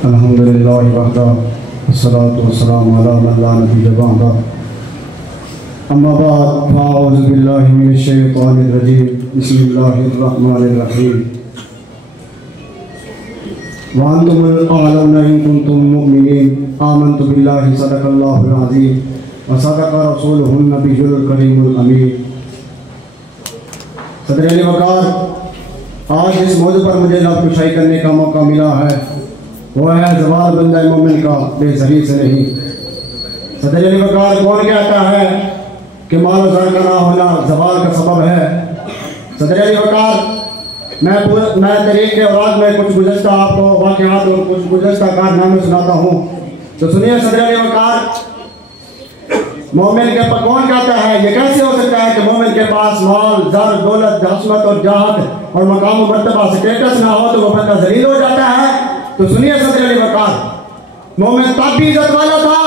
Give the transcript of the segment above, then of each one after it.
अल्हम्दुलिल्लाहि वहदा वस्सलातु वस्सलामु अला मन ला नबिय्य बअदा। अम्मा बाद फ़अऊज़ु बिल्लाहि मिनश शैतानिर रजीम। बिस्मिल्लाहिर रहमानिर रहीम। व अंतुमुल अअलौना इन कुंतुम मुमिनीन। आमन्तु बिल्लाहि सदक़ल्लाहुल अज़ीम व सदक़ रसूलुहुन नबियुल करीमुल अमीन। सदर अली वक़ार, आज इस मौजू पर मुझे लफ्ज़ करने का मौका मिला है, वो है ज़वाल बंदा मोमिन का बेसरी से नहीं। सदर अली वक़ार, कौन कहता है कि माल ज़र का ना होना ज़वाल का सबब है? सदर अली वक़ार, मैं तरीक़े और आज में कुछ गुज़श्ता आपको वाक़यात और कुछ गुज़श्ता कारनामे सुनाता हूँ, तो सुनिए। सदर अली वक़ार, मोमिन के पास कौन कहता है, ये कैसे हो सकता है कि मोमिन के पास माल ज़र दौलत हस्मत और जाहत और मकाम मर्तबा स्टेटस ना हो तो वो बंदा ज़लील हो जाता है? तो सुनिए सदर अली वक़ार, मोमिन तब भी इज्जत वाला था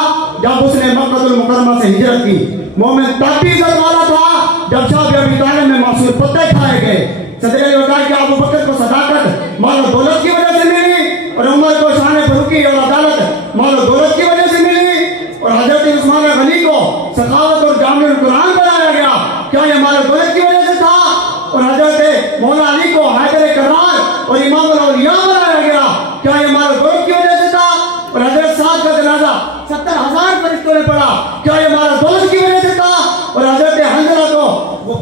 जब उसने मक्कतुल मुकर्रमा से हिजरत की। मोमिन तब भी इज्जत वाला था जब शाह अबी तालिब में मासूर पत्ते खाए गए। सदर अली वक़ार, क्या अबू बकर को सदाकत माल और दौलत की वजह से मिली और उमर को शान फरूकी और अदालत माल और दौलत की वजह से मिली और हजरत उस्मान गनी को सखावत और जामिउल कुरान बनाया गया? क्या ये माल और दौलत की वजह से था? और हजरत मौला अली को हैदर करार और इमामुल औलिया बनाया गया? क्या ये माल और दौलत की वजह से था? और हजरत साद का जनाजा 70,000 फरिश्तों ने पढ़ा? क्या ये माल और दौलत की वजह से था? और हजरत हंजला को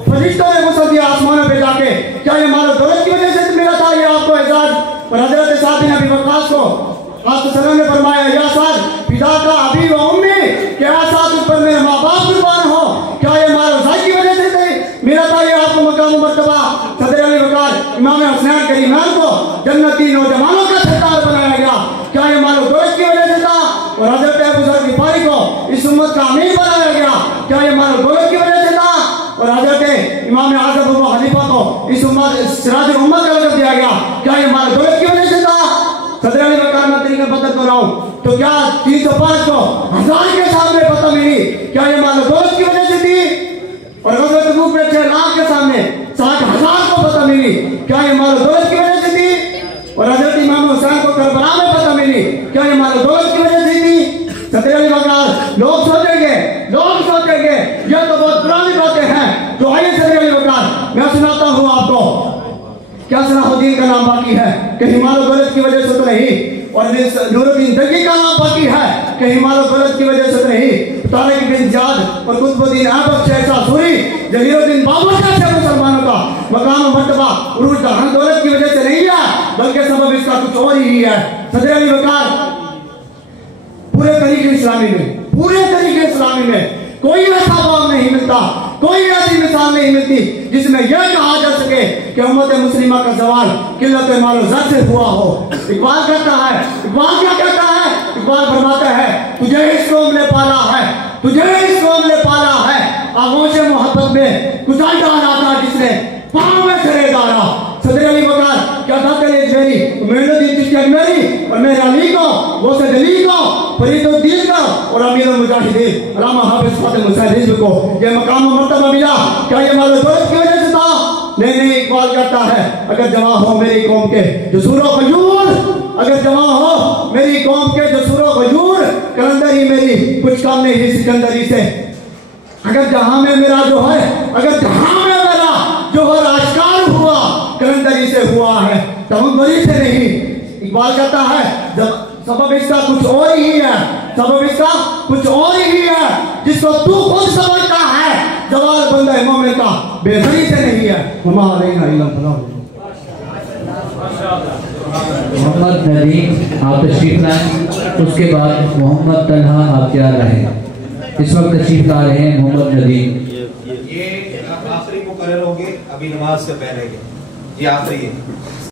फरिश्तों ने गुस्सा दिया आसमानों पे जाके? क्या ये माल और दौलत की वजह से मिला था ये आपको एजाज? और हजरत साद बिन अबी वक्कास को आप सल्लल्लाहु ने फरमाया, या साद पिता का अभी व उम्मी, क्या साद उस पर मेरे माँ बाप कुर्बान हो? क्या ये माल और की वजह से मिला था ये आपको मकाम मर्तबा? सदर अली वक़ार, इमाम हसनैन करीमान को जन्नती नौजवानों का सरदार बनाया गया? क्या ये माल और दौलत की वजह से था? और हजरत अबू ज़र ग़िफ़ारी को इस उम्मत का अमीर बनाया गया? क्या ये माल और दौलत की वजह से था? और हजरत इमाम आज़म अबू हनीफा को इस उम्मत सिराजुल उम्मत का लक़ब दिया गया? क्या ये माल और दौलत की वजह से था? सदर अली वक़ार, मैं तरीक़े बदल कर रहा हूँ, तो क्या 305 को 1000 के सामने पता मिली? क्या ये माल और दौलत की वजह से थी? और ग़ज़वत तबूक में 6 लाख के सामने 60,000 को पता मिली? क्या ये माल और दौलत की वजह से थी? और हजरत इमाम हुसैन को करबला में पता मिली? क्या ये माल और दौलत की वजह से थी? सदर अली वक़ार, लोग सोचेंगे ये तो बहुत पुरानी बातें हैं। तो आइए सदर अली वक़ार, मैं सुनाता हूँ आपको। क्या सलाहुद्दीन का नाम बाकी है? कहीं माल और दौलत की वजह से तो नहीं। और नूरुद्दीन दगी का नाम बाकी है? कहीं माल और दौलत की वजह से तो नहीं। तारिक बिन ज़ियाद और कुतुबुद्दीन ऐबक शहंशाह सूरी, जलीलुद्दीन बाबरशाह से मुसलमानों का मकाम मर्तबा उरूज धन दौलत की वजह से नहीं है, बल्कि सबब इसका कुछ और ही है। सदर अली वक़ार, पूरे तरीके इस्लामी में कोई ऐसा बाब नहीं मिलता, कोई ऐसी मिसाल नहीं मिलती जिसमें यह कहा जा सके कि उम्मत मुस्लिमा का ज़वाल किल्लत माल और ज़र से हुआ हो। इकबाल क्या कहता है? इकबाल फरमाता है, तुझे इस कौम ने पाला है, आगोश मोहब्बत में कुचल डाला था जिसने पाँव में सिरे डाला। सदर अली वक़ार, क्या था तेरी मेरी मेहनती चिश्ती अजमेरी और मेरे अली को, वो से दलील को, फरीदुद्दीन को और अमीर मुजाहिदीन अल्लामा हाफिज़ फातिम हुसैन रिज़वी को ये मकाम मर्तबा मिला? क्या ये माल और दौलत की वजह से था? नहीं। इकबाल कहता है, अगर जवां हो मेरी कौम के जो सूरो खजूर, अगर जवां हो मेरी कौम के जो सूरो खजूर, कलंदरी मेरी कुछ कम नहीं सिकंदरी से। अगर जहां में मेरा जोहर आश्कार हुआ, कलंदरी से हुआ है, तमन्नरी से नहीं। इकबाल कहता है, सबब इसका कुछ और ही है, जिसको तू खुद समझता है ज़वाल बंदा मोमिन का बेसरी से नहीं है। मोहम्मद नदीम आप तशरीफ लाएं, उसके बाद मोहम्मद तलहा आप तैयार रहें। इस वक्त तशरीफ ला रहे हैं मोहम्मद नदीम। ये आखिरी मुकर्रर होंगे अभी नमाज से पहले के, ये आखिरी है।